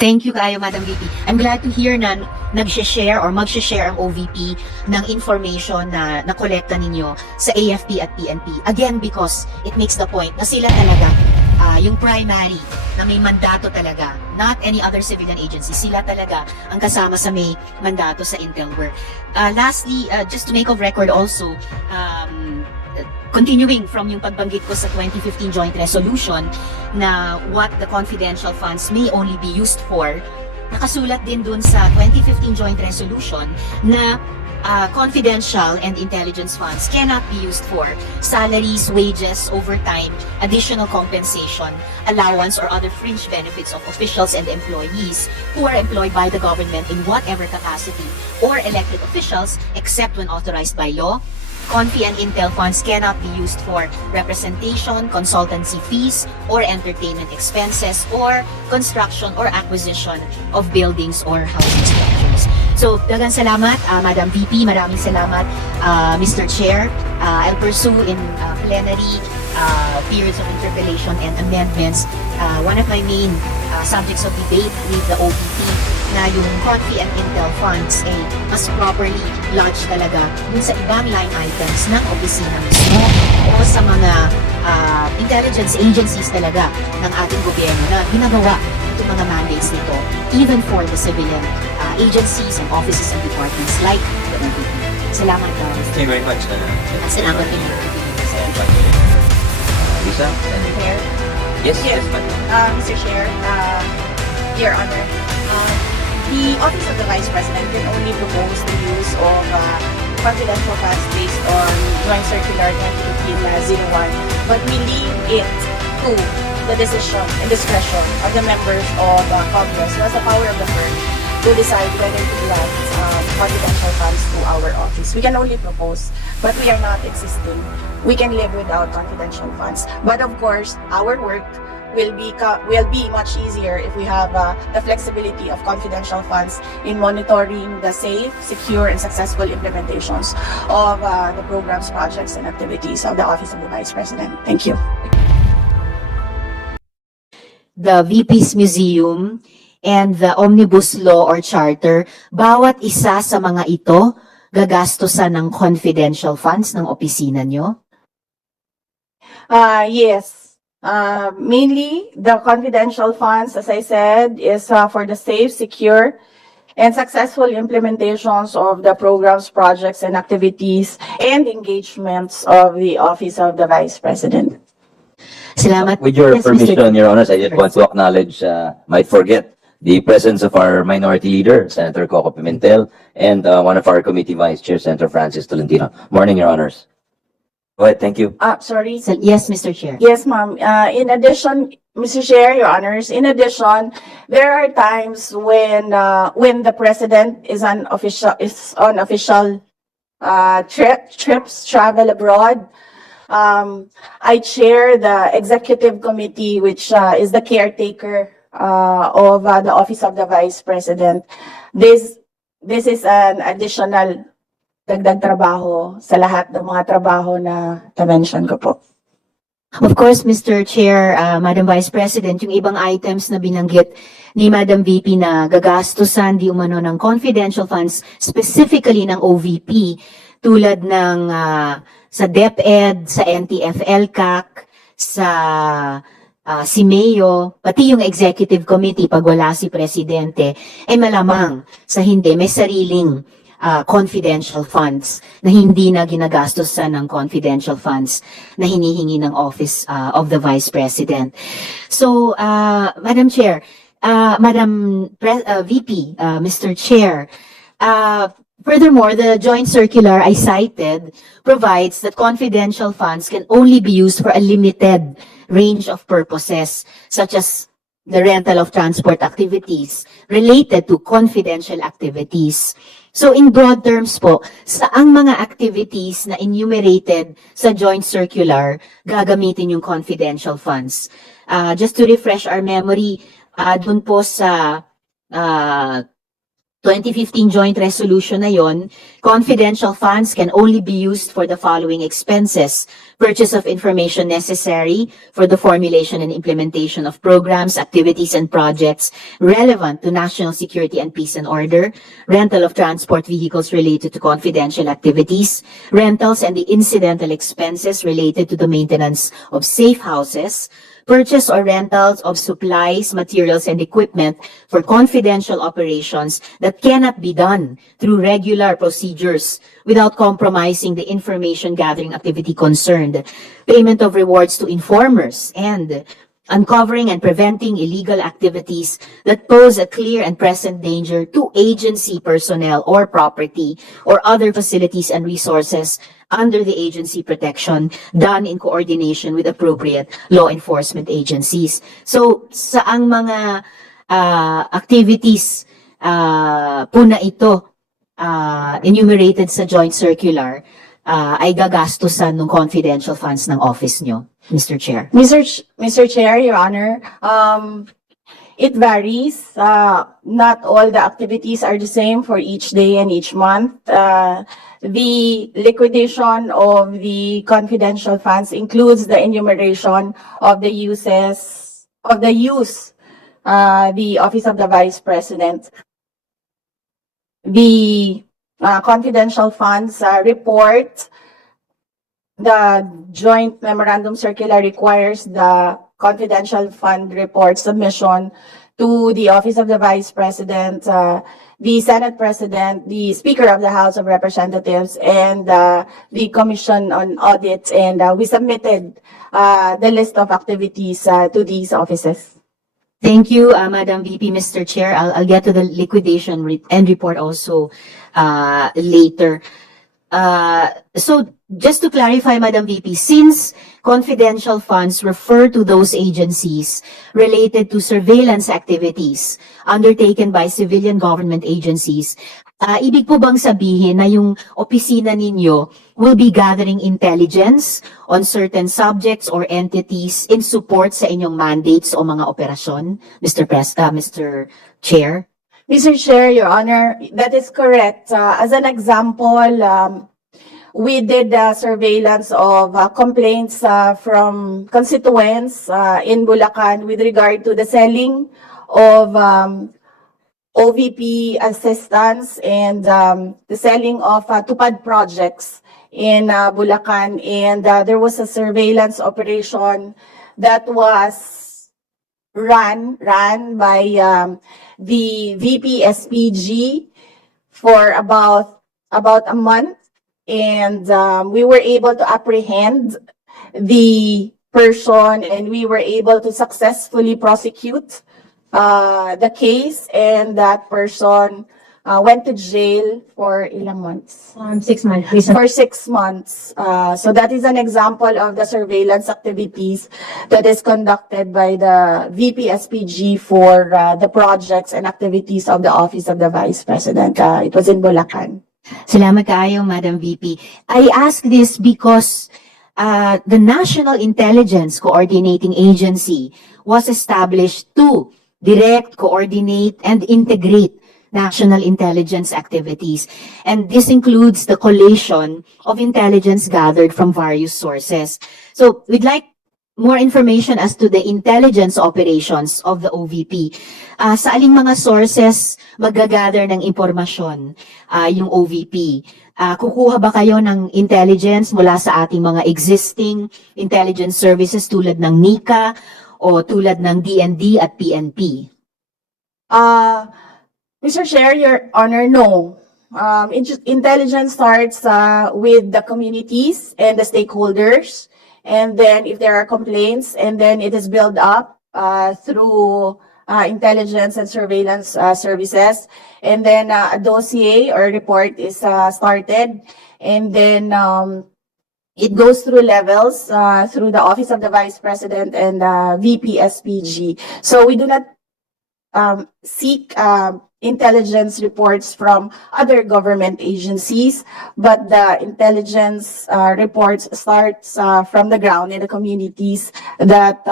Thank you kayo, Madam VP. I'm glad to hear na nag-share or mag-share ang OVP ng information na nakolekta ninyo sa AFP at PNP. Again, because it makes the point na sila talaga yung primary na may mandato talaga, not any other civilian agency. Sila talaga ang kasama sa may mandato sa intel work. Lastly, just to make of record also, continuing from yung pagbanggit ko sa 2015 joint resolution na what the confidential funds may only be used for, nakasulat din dun sa 2015 joint resolution na confidential and intelligence funds cannot be used for salaries, wages, overtime, additional compensation, allowance, or other fringe benefits of officials and employees who are employed by the government in whatever capacity or elected officials except when authorized by law. Confi and Intel funds cannot be used for representation, consultancy fees, or entertainment expenses, or construction or acquisition of buildings or housing structures. So, dagang salamat, Madam VP, maraming salamat, Mr. Chair. I'll pursue in plenary periods of interpellation and amendments. One of my main subjects of debate with the OPP na yung Confi and Intel funds ay mas properly lodged talaga dun sa ibang line items ng opisina mismo o sa mga intelligence agencies talaga ng ating gobyerno na ginagawa itong mga mandates nito even for the civilian agencies and offices and departments like the OPP. Salamat. Thank you very much. Salamat din. Risa? Chair. Yes, Yes. Mr. Chair, Your Honor, the Office of the Vice President can only propose the use of confidential funds based on Joint Circular 2015-01, but we leave it to the decision and discretion of the members of Congress, who has the power of the purse, to decide whether to grant confidential funds to our office. We can only propose, but we are not existing. We can live without confidential funds. But of course, our work will be much easier if we have the flexibility of confidential funds in monitoring the safe, secure, and successful implementations of the programs, projects, and activities of the Office of the Vice President. Thank you. The VP's Museum and the Omnibus Law or Charter, bawat isa sa mga ito gagastusan ng confidential funds ng opisina nyo? Yes. Mainly, the confidential funds, as I said, is for the safe, secure, and successful implementations of the programs, projects, and activities and engagements of the Office of the Vice President. Salamat. With your Yes, Mr. permission, Your Honors, I just want to acknowledge, might forget, the presence of our minority leader, Senator Coco Pimentel, and one of our committee vice chair, Senator Francis Tolentino. Morning, Your Honors. Go ahead, thank you. Sorry. Yes, Mr. Chair. Yes, ma'am. In addition, Mr. Chair, Your Honors, in addition, there are times when the President is on official trips, travel abroad. I chair the executive committee, which is the caretaker of the Office of the Vice President. This is an additional dagdag trabaho sa lahat ng mga trabaho na na-mention ko po. Of course, Mr. Chair, Madam Vice President, yung ibang items na binanggit ni Madam VP na gagastusan di umano ng confidential funds, specifically ng OVP, tulad ng sa DepEd, sa NTF-LCAC, sa CIMEO, pati yung Executive Committee pag wala si Presidente, ay malamang sa hindi, may sariling confidential funds na hindi na ginagastosan ng confidential funds na hinihingi ng Office of the Vice President. So, Madam Chair, VP, Mr. Chair, furthermore, the joint circular I cited provides that confidential funds can only be used for a limited range of purposes, such as the rental of transport activities related to confidential activities. So in broad terms po, saang mga activities na enumerated sa joint circular gagamitin yung confidential funds? Just to refresh our memory, dun po sa 2015 joint resolution na yon, confidential funds can only be used for the following expenses: purchase of information necessary for the formulation and implementation of programs, activities, and projects relevant to national security and peace and order, rental of transport vehicles related to confidential activities, rentals and the incidental expenses related to the maintenance of safe houses, purchase or rentals of supplies, materials, and equipment for confidential operations that cannot be done through regular procedures without compromising the information gathering activity concerned, payment of rewards to informers, and uncovering and preventing illegal activities that pose a clear and present danger to agency personnel or property or other facilities and resources under the agency protection, done in coordination with appropriate law enforcement agencies. So, saang mga activities po na ito enumerated sa joint circular ay gagastusan ng confidential funds ng office nyo, Mr. Chair? Mr. Chair, Your Honor, it varies. Not all the activities are the same for each day and each month. The liquidation of the confidential funds includes the enumeration of the use, the Office of the Vice President. The confidential funds report, the joint memorandum circular requires the confidential fund report submission to the Office of the Vice President, the Senate President, the Speaker of the House of Representatives, and the Commission on Audit. And we submitted the list of activities to these offices. Thank you, Madam VP. Mr. Chair, I'll get to the liquidation end report also later. So just to clarify, Madam VP, since confidential funds refer to those agencies related to surveillance activities undertaken by civilian government agencies, ibig po bang sabihin na yung opisina ninyo will be gathering intelligence on certain subjects or entities in support sa inyong mandates o mga operasyon, Mr. Chair? Mr. Chair, Your Honor, that is correct. As an example, we did surveillance of complaints from constituents in Bulacan with regard to the selling of OVP assistance and the selling of tupad projects in Bulacan. And there was a surveillance operation that was run by the VPSPG for about a month. And we were able to apprehend the person, and we were able to successfully prosecute the case, and that person went to jail for ilang months? 6 months. For 6 months. So that is an example of the surveillance activities that is conducted by the VPSPG for the projects and activities of the Office of the Vice President. It was in Bulacan. Salamat kaayo, Madam VP. I ask this because the National Intelligence Coordinating Agency was established to direct, coordinate, and integrate national intelligence activities. And this includes the collation of intelligence gathered from various sources. So we'd like more information as to the intelligence operations of the OVP. Sa aling mga sources magagather ng impormasyon yung OVP? Kukuha ba kayo ng intelligence mula sa ating mga existing intelligence services tulad ng NICA o tulad ng DND at PNP? Mr. Chair, Your Honor, no. Intelligence starts with the communities and the stakeholders. And then if there are complaints, and then it is built up through intelligence and surveillance services. And then a dossier or report is started. And then it goes through levels through the Office of the Vice President and VPSPG. So we do not seek intelligence reports from other government agencies, but the intelligence reports starts from the ground in the communities that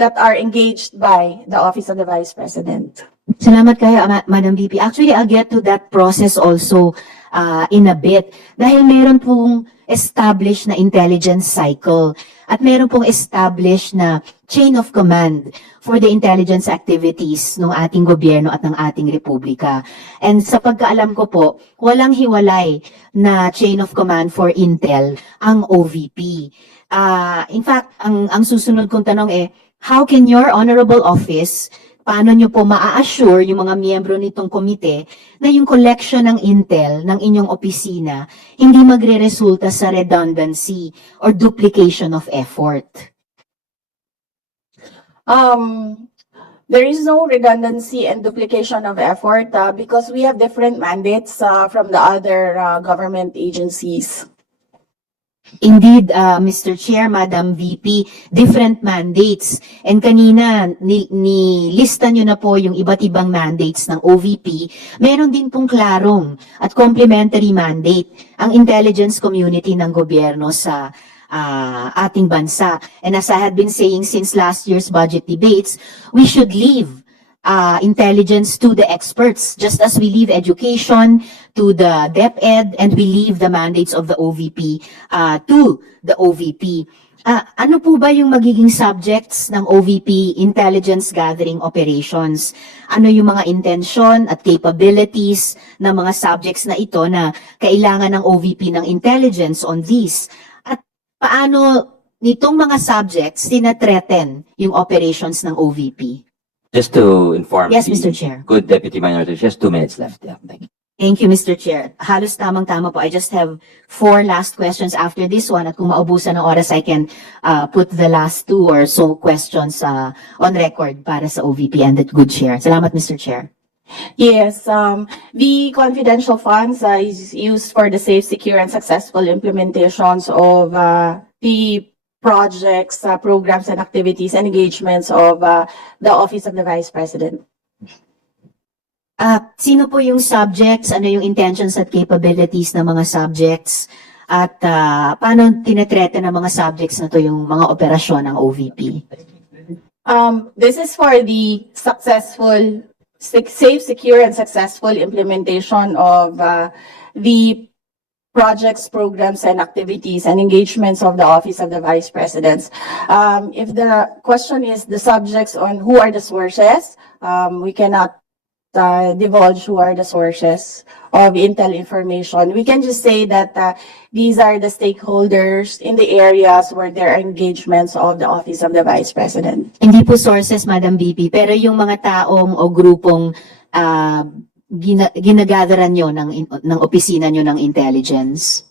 that are engaged by the Office of the Vice President. Salamat kayo, Madam VP. Actually, I'll get to that process also in a bit. Dahil meron pong established na intelligence cycle at meron pong established na chain of command for the intelligence activities ng ating gobyerno at ng ating republika. And sa pagkaalam ko po, walang hiwalay na chain of command for Intel ang OVP. In fact, ang susunod kong tanong how can your honorable office, paano nyo po maa-assure yung mga miyembro nitong komite na yung collection ng intel ng inyong opisina hindi magre-resulta sa redundancy or duplication of effort? There is no redundancy and duplication of effort because we have different mandates from the other government agencies. Indeed, Mr. Chair, Madam VP, different mandates. And kanina, nilista nyo na po yung iba't ibang mandates ng OVP. Meron din pong klarong at complementary mandate ang intelligence community ng gobyerno sa ating bansa. And as I had been saying since last year's budget debates, we should leave intelligence to the experts, just as we leave education to the DepEd and we leave the mandates of the OVP to the OVP. Ano po ba yung magiging subjects ng OVP intelligence gathering operations? Ano yung mga intention at capabilities ng mga subjects na ito na kailangan ng OVP ng intelligence on these? At paano nitong mga subjects tinathreaten yung operations ng OVP? Just to inform Yes, the Mr. Chair. good Deputy Minority, just 2 minutes left. Yeah, thank you. Thank you, Mr. Chair. Halos tamang-tama po. I just have 4 last questions after this one. At kung maubusan ng oras, I can put the last 2 or so questions on record para sa OVP and that good chair. Salamat, Mr. Chair. Yes, the confidential funds is used for the safe, secure, and successful implementations of the projects, programs, and activities and engagements of the Office of the Vice President. Sino po yung subjects? Ano yung intentions at capabilities ng mga subjects? At paano tinetrete ng mga subjects na to yung mga operasyon ng OVP? This is for the successful, safe, secure, and successful implementation of the projects, programs, and activities and engagements of the Office of the Vice Presidents. If the question is the subjects on who are the sources, we cannot divulge who are the sources of intel information. We can just say that these are the stakeholders in the areas where there are engagements of the Office of the Vice President. Hindi po sources, Madam VP, pero yung mga taong o grupong ginagatheran nyo ng opisina nyo ng intelligence?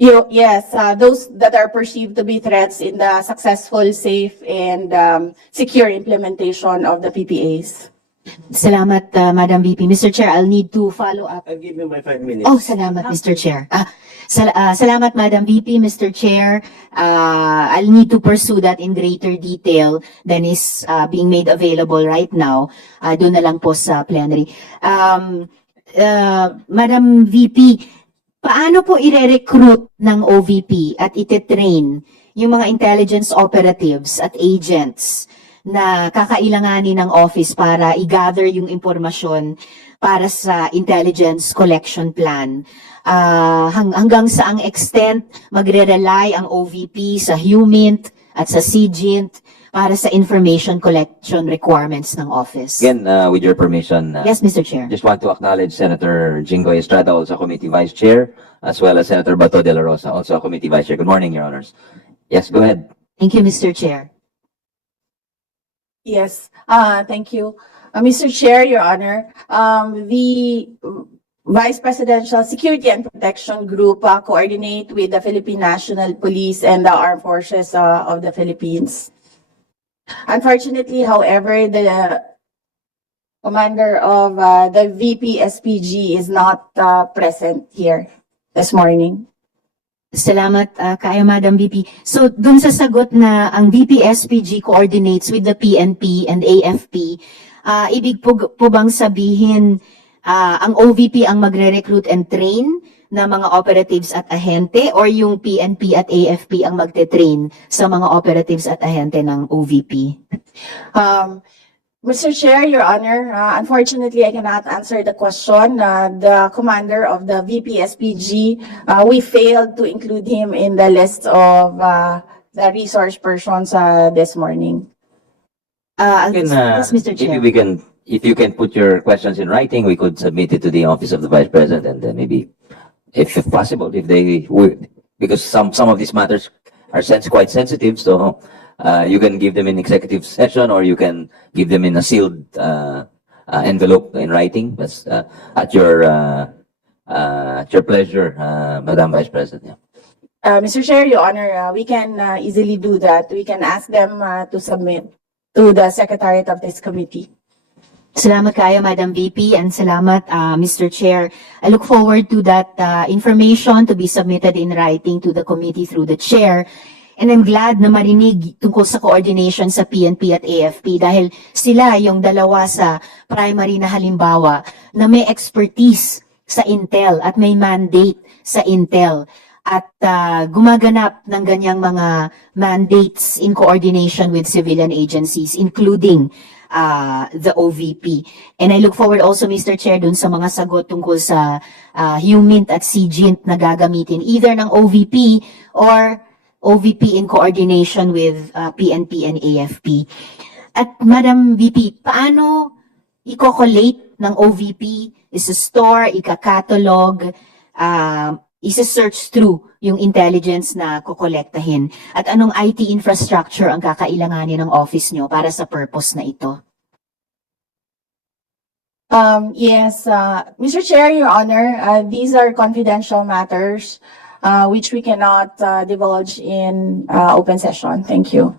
Yes, those that are perceived to be threats in the successful, safe, and secure implementation of the PPAs. Salamat, Madam VP. Mr. Chair, I'll need to follow up. I'll give you my 5 minutes. Oh, salamat, Mr. Chair. Salamat, Madam VP, Mr. Chair. I'll need to pursue that in greater detail than is being made available right now. Doon na lang po sa plenary. Madam VP, paano po ire-recruit ng OVP at ite-train yung mga intelligence operatives at agents na kakailanganin ng office para i-gather yung impormasyon para sa intelligence collection plan? Hanggang saang extent magre-rely ang OVP sa HUMINT at sa CGINT para sa information collection requirements ng office? Again, with your permission, Yes, Mr. Chair. just want to acknowledge Senator Jingoy Estrada, also Committee Vice Chair, as well as Senator Bato de la Rosa, also a Committee Vice Chair. Good morning, Your Honors. Yes, go ahead. Thank you, Mr. Chair. Yes, thank you. Mr. Chair, Your Honor, the Vice Presidential Security and Protection Group coordinate with the Philippine National Police and the Armed Forces of the Philippines. Unfortunately, however, the commander of the VP-SPG is not present here this morning. Salamat kayo, Madam VP. So, dun sa sagot na ang VP-SPG coordinates with the PNP and AFP, ibig po bang sabihin ang OVP ang magre-recruit and train na mga operatives at ahente or yung PNP at AFP ang magte-train sa mga operatives at ahente ng OVP? Mr. Chair, Your Honor, unfortunately, I cannot answer the question. The commander of the VPSPG, we failed to include him in the list of the resource persons this morning. Yes, Mr. Chair. Maybe we can, if you can put your questions in writing, we could submit it to the office of the Vice President, and then maybe, if possible, if they would, because some of these matters are quite sensitive, so you can give them in executive session, or you can give them in a sealed envelope in writing. That's at your pleasure, Madam Vice President. Yeah. Mr. Chair, Your Honor, we can easily do that. We can ask them to submit to the Secretariat of this committee. Salamat kayo, Madam VP, and salamat, Mr. Chair. I look forward to that information to be submitted in writing to the committee through the Chair. And I'm glad na marinig tungkol sa coordination sa PNP at AFP dahil sila yung dalawa sa primary na halimbawa na may expertise sa Intel at may mandate sa Intel at gumaganap ng ganyang mga mandates in coordination with civilian agencies including the OVP. And I look forward also, Mr. Chair, dun sa mga sagot tungkol sa HUMINT at CGINT na gagamitin either ng OVP or OVP in coordination with PNP and AFP. At Madam VP, paano i-collate ng OVP, isa-store, ika-catalog, isa-search through yung intelligence na kukolektahin? At anong IT infrastructure ang kakailanganin ng office nyo para sa purpose na ito? Yes, Mr. Chair, Your Honor, these are confidential matters which we cannot divulge in open session. Thank you.